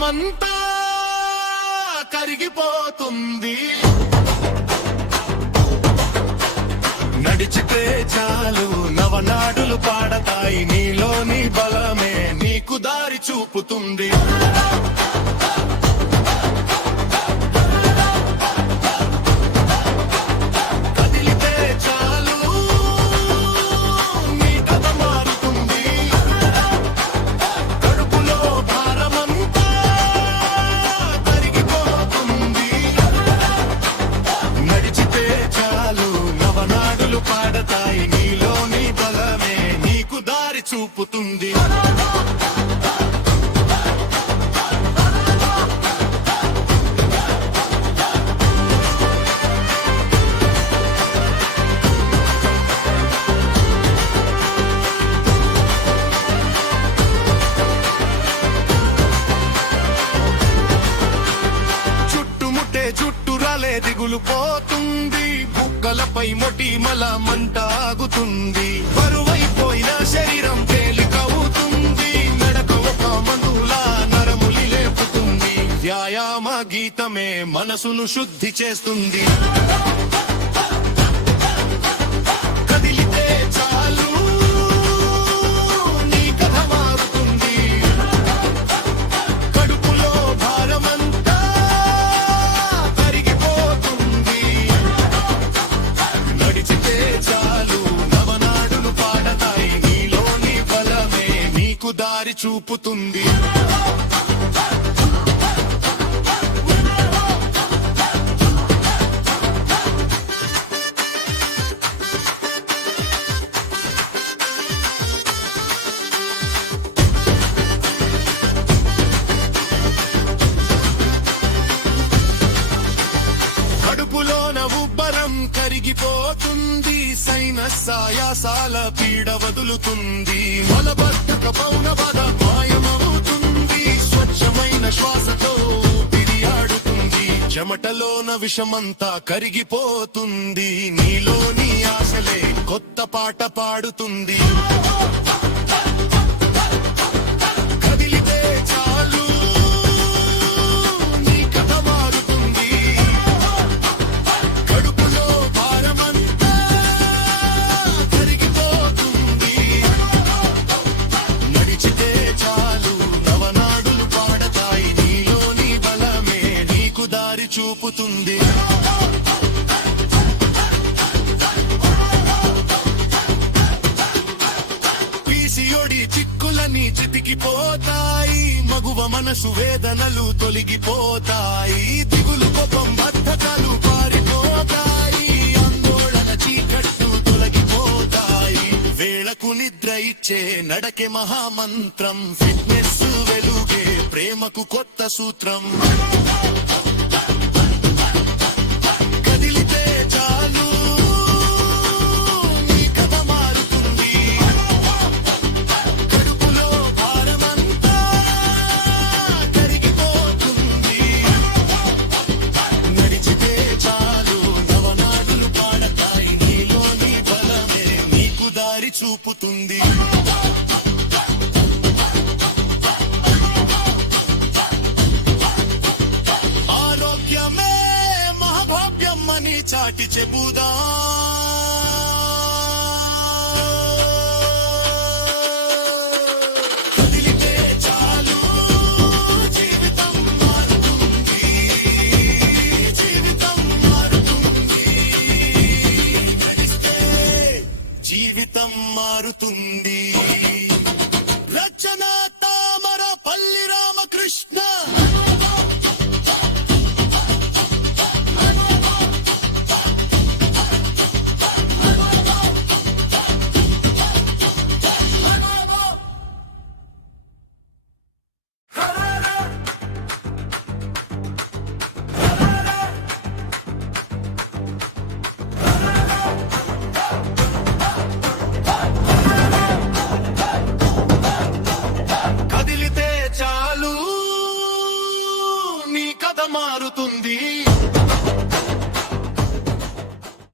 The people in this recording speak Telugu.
భారమంతా కరిగిపోతుంది. నడిచితే చాలు నవనాడులు పాడతాయి నీలోని బలమే నీకు దారి చూపుతుంది. దిగులు పోతుంది మొటి మల మంట ఆగుతుంది. బరువైపోయిన శరీరం తేలికవుతుంది నడక ఒక మందులా నరములి లేపుతుంది. వ్యాయామ గీతమే మనసును శుద్ధి చేస్తుంది. చూపుతుంది. కడుపులోన ఉబ్బరం కరిగిపోతుంది. సైన సాయాసాల పీడ వదులుతుంది. మలబద్ధక పౌన బాధ మాయమవుతుంది. స్వచ్ఛమైన శ్వాసతో ఊపిరి చెమటలోన విషమంతా కరిగిపోతుంది. నీలోని ఆశలే కొత్త పాట పాడుతుంది. చూపుతుంది. పీసియోడి చిక్కులని చితికిపోతాయి. మగువ మనసు వేదనలు తొలగిపోతాయి. దిగులు కోపం బద్ధకాలు పారిపోతాయి. ఆందోళన చీకట్టు తొలగిపోతాయి. వేళకు నిద్ర ఇచ్చే నడకే మహామంత్రం. ఫిట్నెస్ వెలుగే ప్రేమకు కొత్త సూత్రం. చాటి చెబుదా. జీవితం మారుతుంది.